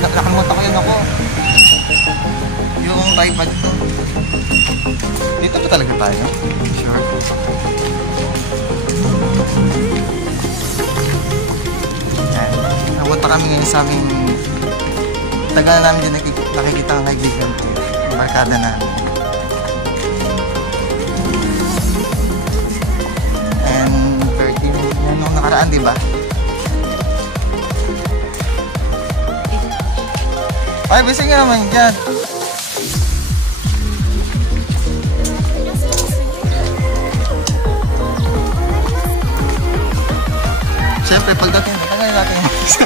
Nakalimutan ko yun ako. Yung tripod ko. Dito ba talaga tayo? Sure. Yan. Napunta kami ngayon sa aming tagal na namin din nakikita ang kaibigan ko. Barkada namin. And 30 yan nung nakaraan, diba? Ay, bisa nga naman dyan. Siyempre, pagdating, tanggalin natin yung mag-isa.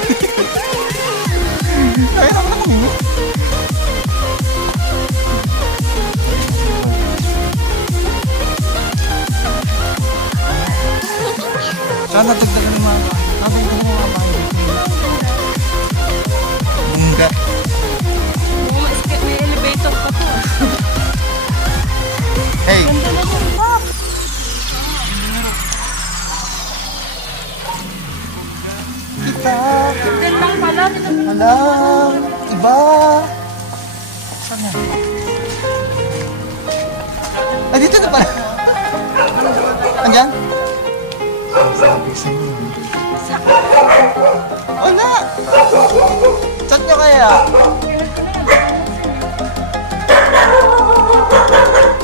Ay, naman mo. Sana dagdagan ng mga bahay. Bungga. May elevator pa to. Hey! Kita! Yan lang pala. Alam! Iba! Saan na? Ay, dito na pala! Andiyan? Sabi sa inyo. Wala! Chat nyo kaya?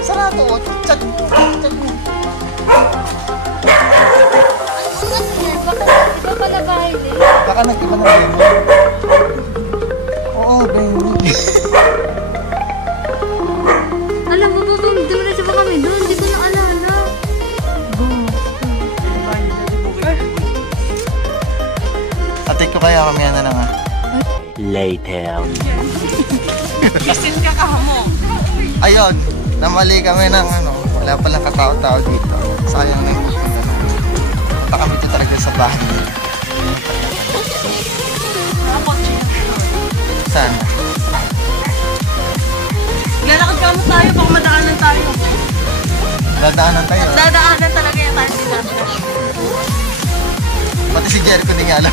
Sarado! Chat nyo! Chat nyo! Iba pala bahay din. Baka nag-iba ng venue. Oo, venue. Alam mo ba, dumiretso ba kami doon? Hindi ko na alala. Atik ko kaya kami na lang ha. Later. Kisin ka mo. Ayun, namali kami ng ano. Wala palang katao-tao dito. Sayang na yung pupunta na. Punta kami dito talaga sa bahay nila. Saan? Lalakad ka mo tayo pang madaanan tayo. Dadaanan tayo. Dadaanan talaga yung tayo sila. Pati si Jericho hindi nga alam.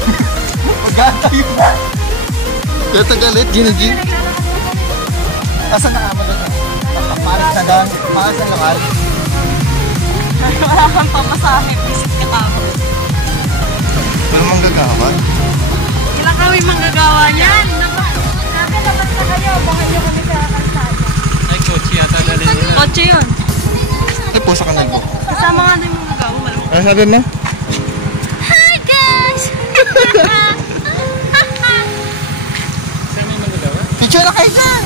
Magkaan tayo. Kaya galit, Gino-Gino. Asan na kama doon? Papalit na doon. Paas na lokal. Wala kang pamasahe. Visit ka kamo. Wala mong gagawa. Ilang kami manggagawa niyan. Sabi dapat na kayo. Baka nyo kami sa kalsada. Ay, kotse yata dalhin nila. Kotse yun. Ay, pusa ka na po. Kasama nga din yung manggagawa. Ano sabi mo? Hi guys! Saan may magagawa? Picture na kayo dyan!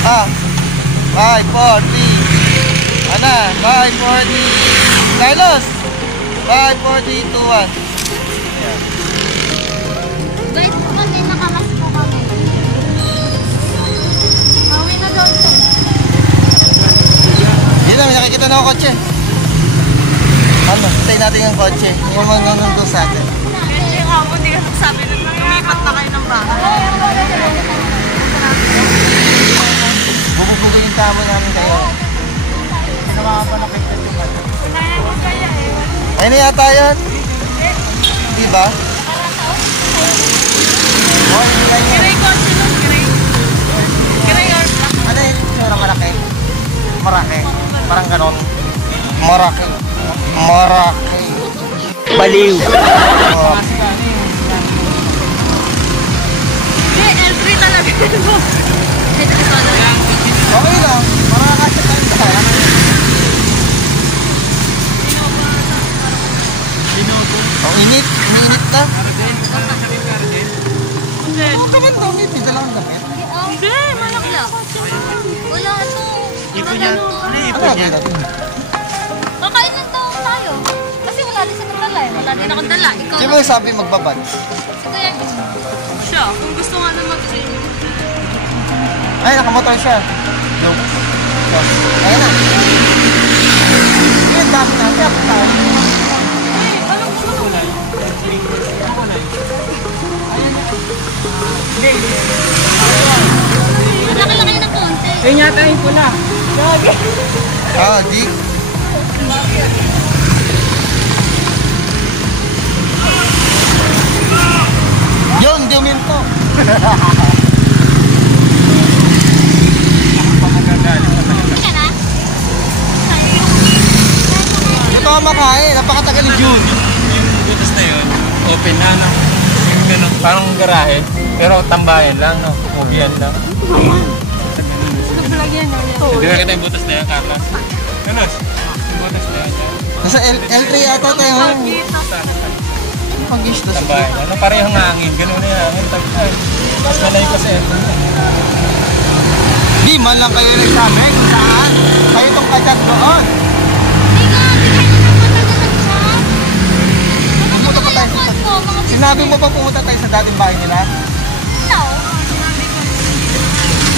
Ah! 5, 4, 3. Ana, 5, 4, 3. Carlos! 5, 4, 3, 2, 1. Ayan. Guys, po kami, nakamas po kami. Mawi na daw ito. Hindi namin nakikita na ako kotse. Ano, hintayin natin yung kotse. Yung mga nandun sa atin. Kasi ako, hindi ka nagsabi na lumipat na kayo ng bahay. Bugo-bugo yung tamo namin kayo. Pinamapanakit na yung kotse. Ayun na yata yun. Di ba? Oh, hindi kayo. Kiray kotse nun, kiray. Kiray or black. Ano yung tsura malaki? Maraki. Parang ganon. Maraki. Maraki. Baliw! Oh. Hindi, L3 talaga. Okay lang. Marakasya tayo sa kaya. Ang init. Iniinit na. Oo, kaman daw. May pizza lang ang damit. Hindi, malaki lang. Wala ito. Ipon yan. Ano yung ipon Ano yan? natin? Kakain lang daw tayo. Kasi wala din sa dala eh. Wala din akong dala. Ikaw Sino yung sabi magbabad? Kaya siya, kung gusto nga na mag-train. Ay, nakamotor siya. No. Ayun na. Yun, dami na. Kaya pa tayo. Malaki-laki ng konti. Ayun yata yung pula. Ah, di. Yun, di uminto. Ito ang makain, napakatagal ni June. Yung butas na yun, open na, no? Yung gano'n, parang garahe. Pero tambayan lang, no? Ubian lang. Di ba kita yung butas na yan, Carla? Ano? Yung butas na yan. Nasa L3 yata tayo. Pag-istos. Tambayan. Ano, parehong hangin. Ganun na yung hangin. Tagtay. Mas malay ko sa ito. Di man lang kayo nagsabi kung saan. Kayo itong kachat doon. Pumunta pa tayo. Sinabi mo ba pumunta tayo sa dating bahay nila?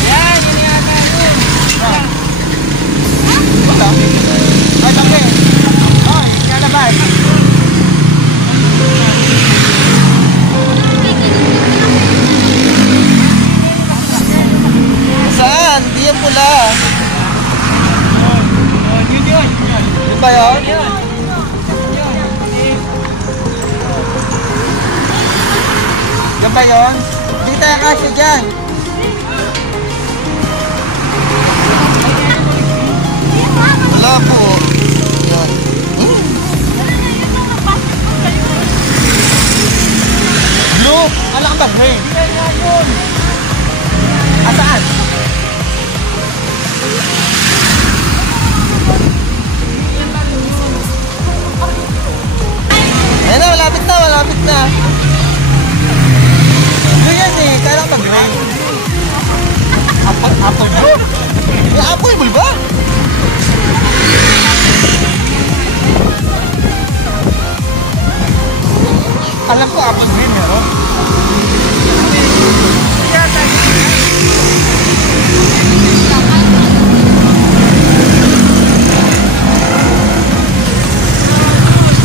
Yan, yun yata yun. Wala. Ay, sabi. Ay, nalabas. Saan? Di yan pula. Yun. Di ba yun? Yan ba yun? Hindi tayo kasya dyan. Wala po. Yan. Blue? Wala ka ba green? Asaan? Ayun na, malapit na, malapit na. Blue yan eh, kailang ba green? Apple blue? May apple blue ba? Alam ko apple green meron.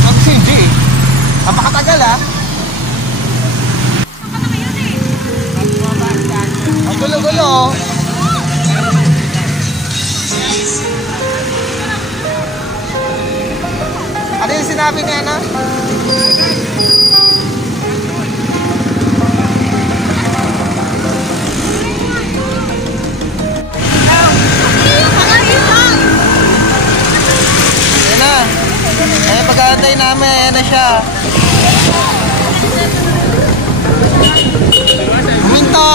Kasi hindi. Ang makatagal ah. Ang gulo-gulo. Ano yung sinabi niya na? Ayan na. Ayan pag-aantay namin. Ayan na siya. Minto!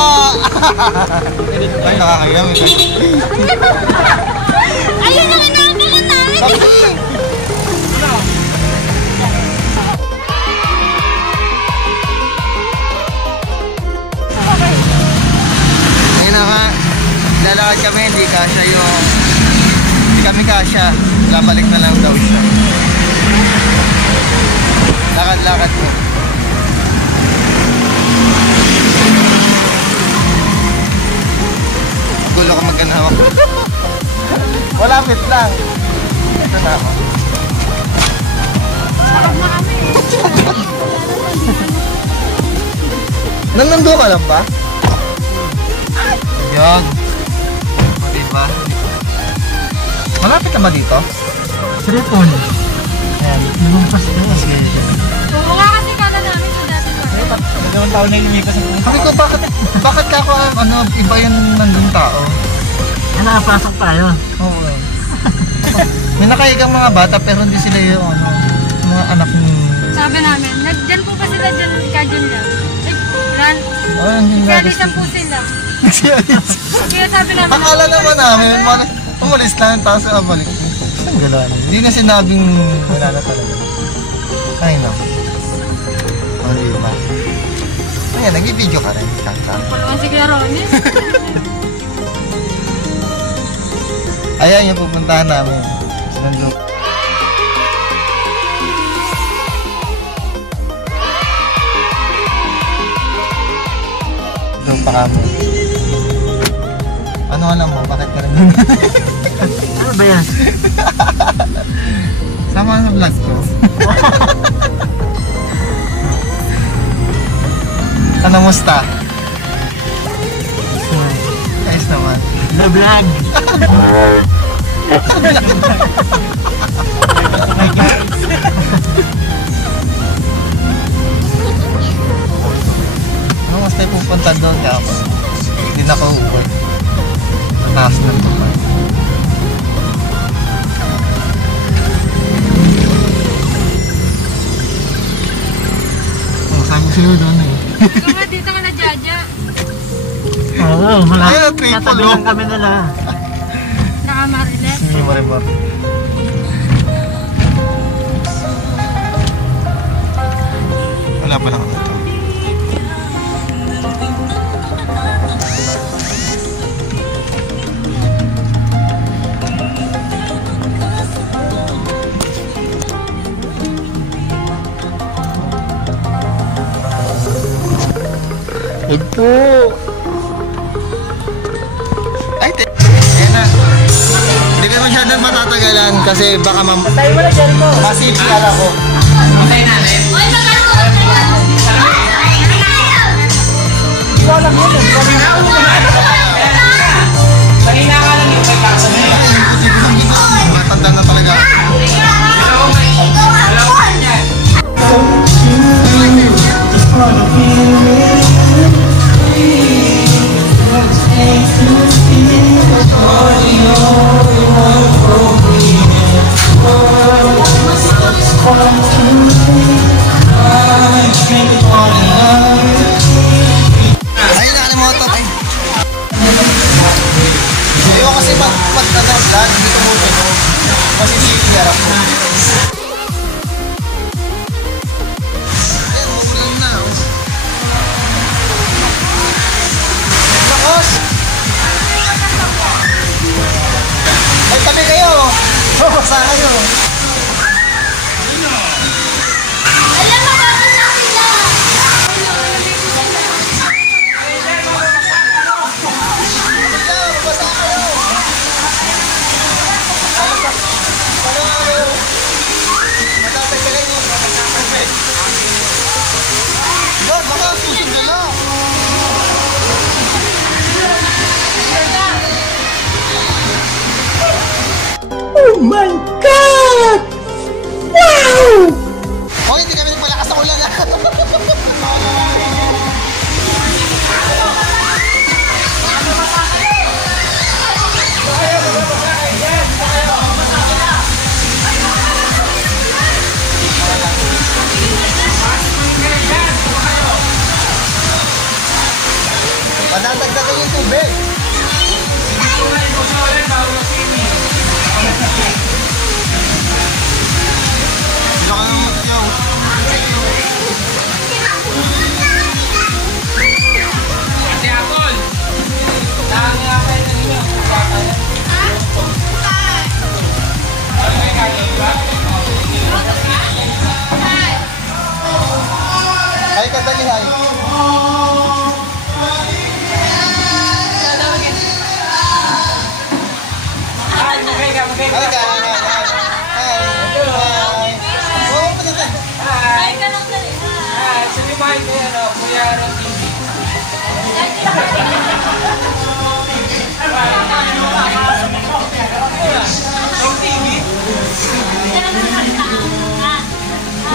Ay, nakakayam. Ayun ang inaabangan namin. Ayun na nga. Lalakad kami. Hindi kasya yung... Hindi kami kasya. Babalik na lang daw siya. Lakad-lakad po. Gulo ka magkanawa. Malapit lang. Ito na ako. Nandun ka lang ba? Yan. O diba? Malapit na ba dito? Tripon. Ayan. Lumampas na. Mukha kasi kala namin sa dati ko. Dalawang taon na yung lumipas ang pumunta. Sabi ko, bakit ka ako, ano, iba yung nandun tao? Nakapasok tayo. Oo. May nakahigang mga bata pero hindi sila yung ano, mga anak ni... Sabi namin, dyan po ba sila dyan, kadyan lang? Lan, Oh, hindi na nagsialisan po sila. Nagsialis. Kaya sabi namin, Akala naman namin, umalis lang, tapos balik. Saan gano'n? Hindi na sinabing wala na talaga. Ay, no. O, diba? Ayan, nag-video ka rin. Kang-kang. palawan si Kuya Ronnie. Ayan yung pupuntahan namin. Nandun. Doon pa kami. Ano alam mo? Bakit ka rin Ano ba yan? Sama sa vlog ko. Ano musta? Ayos naman. The vlog. Ano mas tayo pupunta doon kaya ako? Hindi na ako uuwi. Mataas na ito pa. Saan ko sila doon eh? Dito ka na, Jaja. Oo, Ay, triple, Tatabi oh. lang kami nila. Nakamarilet. Sige, Marimar. Wala pa lang ako ito. Ito. Ay, ayan na. Hindi ka masyadong matatagalan kasi baka Tayo mo na dyan mo. masipil ako. Okay na, eh. Hindi ko alam yun eh. Kanina ka lang yung pagkaksa na yun. Matanda na talaga. Ay, nakalimutan ay. Ayaw kasi magdadasdan, hindi tumutunog. Kasi CPR ako. Ayan, umulan na. Lakos! Ay, tabi kayo! Basa kayo! Basa kayo! Matatagalan mo. Doon, baka susunod na. Oh my God! Wow! Oh, hindi kami nagpalakas sa ulan. Padadagdagan yung tubig. Baka naman magyaw. Ate Apol! Saan nga kayo na ninyo? Ay, kadali, ay. Ay, ka. Hi. Oo, pagkakad. Hi! Hi! Sa limahin ko yan, Kuya Ron TV. Ron TV?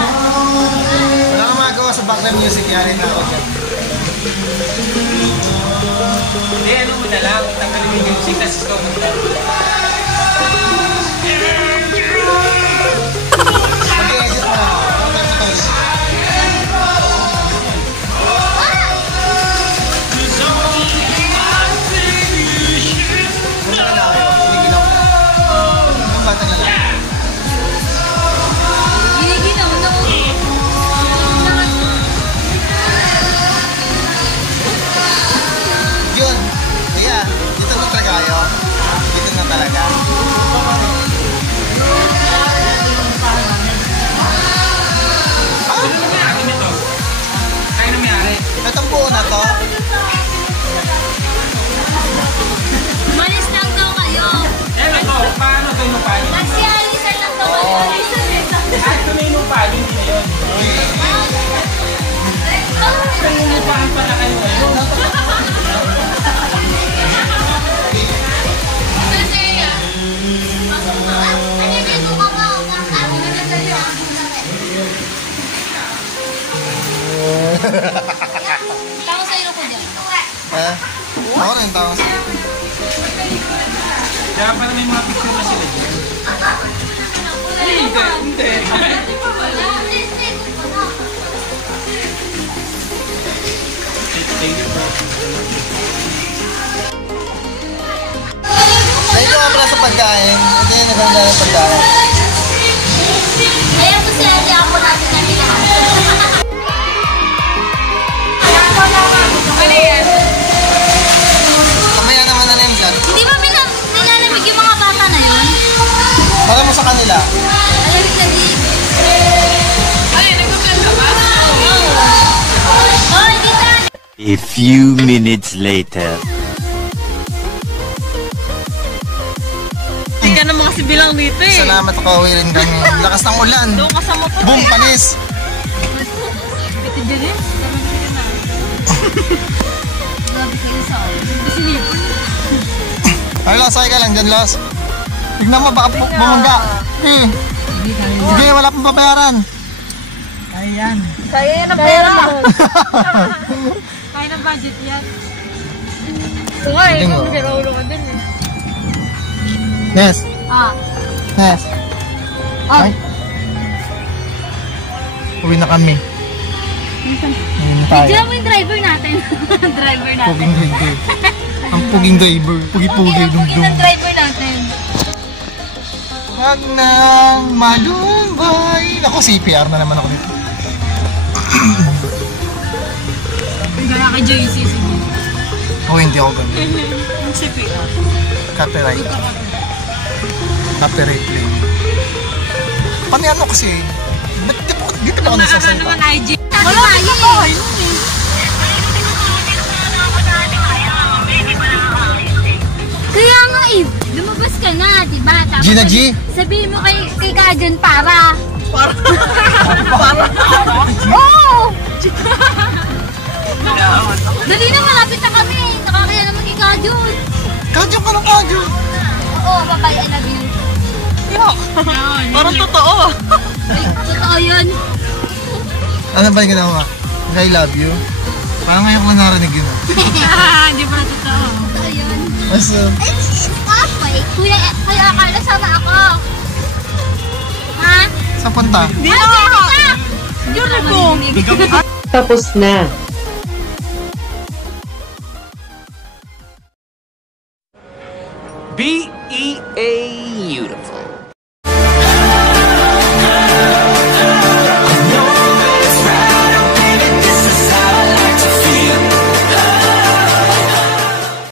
Wala kang magawa sa background music, yari na ako dyan. Hindi, ano mo na lang. Tanggalin mo yung music na sis ko. Mag-i-edit mo lang. Punta ka na kayo. Tumigil ako. Ang bata na lang. Giniginaw na ako. Yun. Kaya, dito na talaga kayo. Dito na talaga. Ano na may-ari nito? Tayo na may-ari. Itong buo na to. Malis lang daw kayo. Eh, ito, paano ito yung paano? Nagsialisan lang daw kayo. Ah, ito na yung paano, hindi na yun. Nangungupahan pa na kayo ngayon. Tao sa ilo ko dyan. Ha? Ako rin tao sa Kaya parang may mga picture na sila dyan. Hindi. Thank you po. Thank you nga pala sa pagkain. Hindi, naganda ng pagkain. Ayaw ko siya, hindi ako natin nalihan. Ano yan? Kamaya naman na rin dyan. Hindi ba nilalamig yung mga bata na yun? Para mo sa kanila. Alamig na di. Ay, nagkukulan ka ba? Oh, hindi na. A few minutes later. Hindi ka naman kasi bilang dito eh. Salamat ako, uwi rin kami. Lakas ng ulan. Doon ka sa motor. Boom, panis. Bitin dyan eh. Grabe kayo sa sinipon. Ay, Los, sakay ka lang dyan, Los. Tignan mo, baka bumangga. Eh. Sige, wala pang babayaran. Ayan. Kaya yan ang pera. Kaya ng budget yan. Oo nga eh, Galing, kung oh. sinaulo ka din eh. Yes. Ah. Yes. Ay. Uwi na kami. Uwi na tayo. Diyan mo yung driver natin. Driver natin. Puging driver. Ang puging driver. Pugi-pugi, Ang dum-dum. ng driver natin. Wag nang malumbay. Ako, CPR na naman ako dito. Kaya kay JC sige. Oh, hindi ako ganun. Ang CPR. Copyright. Copyright claim. Paano ano kasi? Ba't dito ba ako nasasalita? naman IG? Wala kayo eh. Kaya nga eh, lumabas ka na, diba? Tapos Gina G? Sabihin mo kay Kajan para. Para? Oo! Dali na, malapit na kami. Nakakaya naman kay Kajan. Kadyo ka ng kadyo. Oo, bye-bye, I love you. Parang totoo. Ay, totoo yun. Ano ba yung ginawa? I love you. Parang ngayon ko lang narinig yun. Hindi pa totoo. Totoo yun. Basta, Wait, kuya, Carla, sama ako. Ha? sa punta. Hindi na nga! Yun ako. Tapos na. Be beautiful.